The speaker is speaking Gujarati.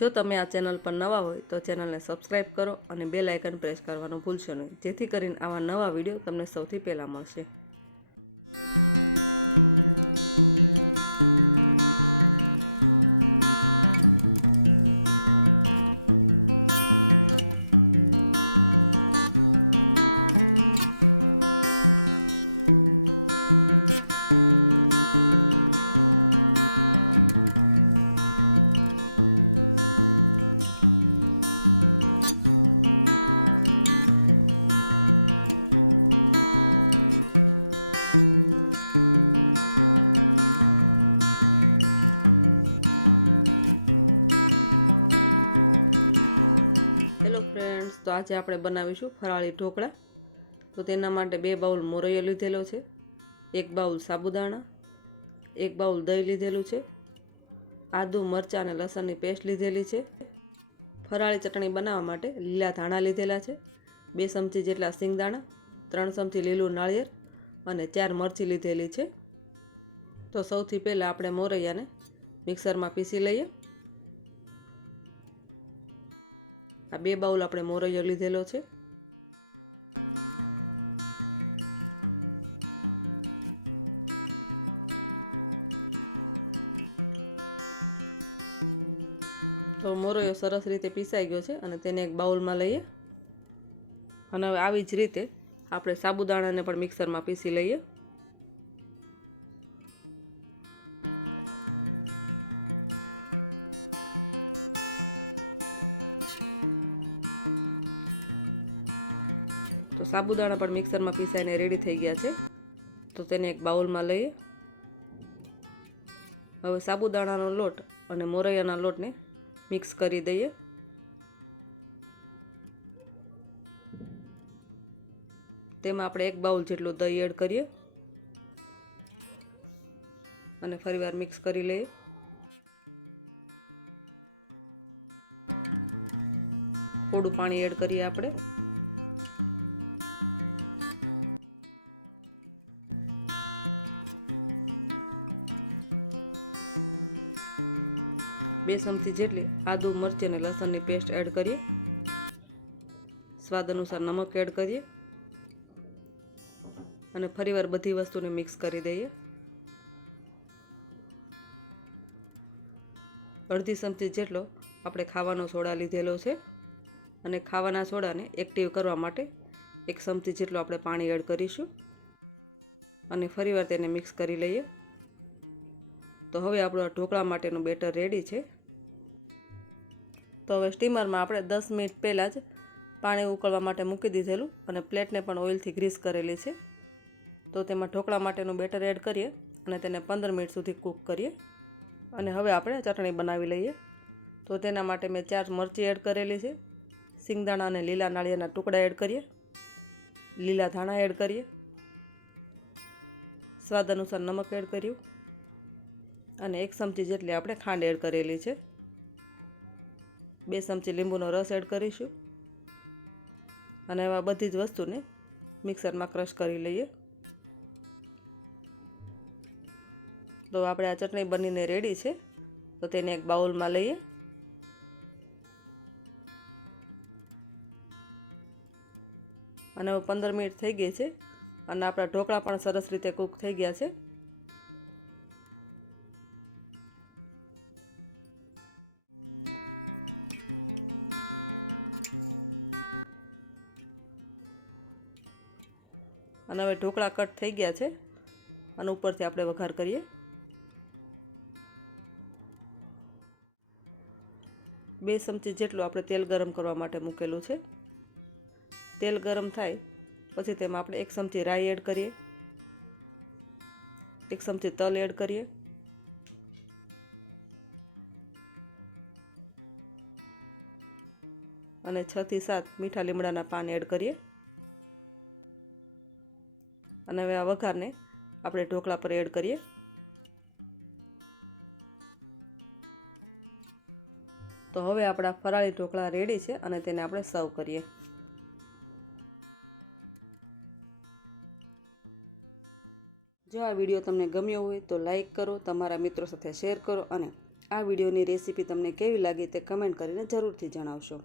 જો તમે આ ચેનલ પર નવા હોય તો ચેનલને સબસ્ક્રાઇબ કરો અને બેલ આઇકન પ્રેસ કરવાનું ભૂલશો નહીં, જેથી કરીને આવા નવા વિડીયો તમને સૌથી પહેલાં મળશે. તો આજે આપણે બનાવીશું ફરાળી ઢોકળા. તો તેના માટે 2 બાઉલ મોરૈયો લીધેલો છે, 1 બાઉલ સાબુદાણા, 1 બાઉલ દહીં લીધેલું છે, આદુ મરચાં અને લસણની પેસ્ટ લીધેલી છે. ફરાળી ચટણી બનાવવા માટે લીલા ધાણા લીધેલા છે, 2 ચમચી જેટલા સિંગદાણા, 3 ચમચી લીલું નાળિયેર અને 4 મરચી લીધેલી છે. તો સૌથી પહેલાં આપણે મોરૈયાને મિક્સરમાં પીસી લઈએ. આ 2 બાઉલ આપણે મોરૈયો લીધેલો છે. તો મોરૈયો સરસ રીતે પીસાઈ ગયો છે અને તેને એક બાઉલમાં લઈએ. અને હવે આવી જ રીતે આપણે સાબુદાણાને પણ મિક્સરમાં પીસી લઈએ. તો સાબુદાણા પણ મિક્સરમાં પીસાઈને રેડી થઈ ગયા છે. તો તેને એક બાઉલમાં લઈએ. હવે સાબુદાણાનો લોટ અને મોરૈયાના લોટને મિક્સ કરી દઈએ. તેમાં આપણે 1 બાઉલ જેટલું દહીં એડ કરીએ અને ફરીવાર મિક્સ કરી લઈએ. થોડું પાણી એડ કરીએ આપણે. બે ચમચી જેટલી આદુ મરચી અને લસણની પેસ્ટ એડ કરીએ. સ્વાદ અનુસાર નમક એડ કરીએ અને ફરીવાર બધી વસ્તુને મિક્સ કરી દઈએ. અડધી ચમચી જેટલો આપણે ખાવાનો સોડા લીધેલો છે અને ખાવાના સોડાને એક્ટિવ કરવા માટે 1 ચમચી જેટલો આપણે પાણી એડ કરીશું અને ફરીવાર તેને મિક્સ કરી લઈએ. તો હવે આપણું આ ઢોકળા માટેનું બેટર રેડી છે. તો હવે સ્ટીમરમાં આપણે 10 મિનિટ પહેલાં જ પાણી ઉકળવા માટે મૂકી દીધેલું અને પ્લેટને પણ ઓઇલથી ગ્રીસ કરેલી છે. તો તેમાં ઢોકળા માટેનું બેટર એડ કરીએ અને તેને 15 મિનિટ સુધી કૂક કરીએ. અને હવે આપણે ચટણી બનાવી લઈએ. તો તેના માટે મેં 4 મરચી એડ કરેલી છે, સિંગદાણા અને લીલા નાળિયેરના ટુકડા એડ કરીએ, લીલા ધાણા એડ કરીએ, સ્વાદ અનુસાર નમક એડ કર્યું અને 1 ચમચી જેટલી આપણે ખાંડ એડ કરેલી છે. 2 ચમચી લીંબુનો રસ એડ કરીશું અને આવા બધી જ વસ્તુને મિક્સરમાં ક્રશ કરી લઈએ. તો આપણે આ ચટણી બનીને રેડી છે. તો તેને એક બાઉલમાં લઈએ. અને હવે 15 મિનિટ થઈ ગઈ છે અને આપણા ઢોકળા પણ સરસ રીતે કૂક થઈ ગયા છે. અને હવે ઢોકળા કટ થઈ ગયા છે અને ઉપરથી આપણે વઘાર કરીએ. 2 ચમચી જેટલું આપણે તેલ ગરમ કરવા માટે મૂકેલું છે. તેલ ગરમ થાય પછી તેમાં આપણે 1 ચમચી રાઈ એડ કરીએ, 1 ચમચી તલ એડ કરીએ અને 6 થી 7 મીઠા લીમડાના પાન એડ કરીએ. અને હવે આ વઘારને આપણે ઢોકળા પર એડ કરીએ. તો હવે આપણા ફરાળી ઢોકળા રેડી છે અને તેને આપણે સર્વ કરીએ. જો આ વિડીયો તમને ગમ્યો હોય તો લાઈક કરો, તમારા મિત્રો સાથે શેર કરો અને આ વિડીયોની રેસીપી તમને કેવી લાગી તે કમેન્ટ કરીને જરૂરથી જણાવશો.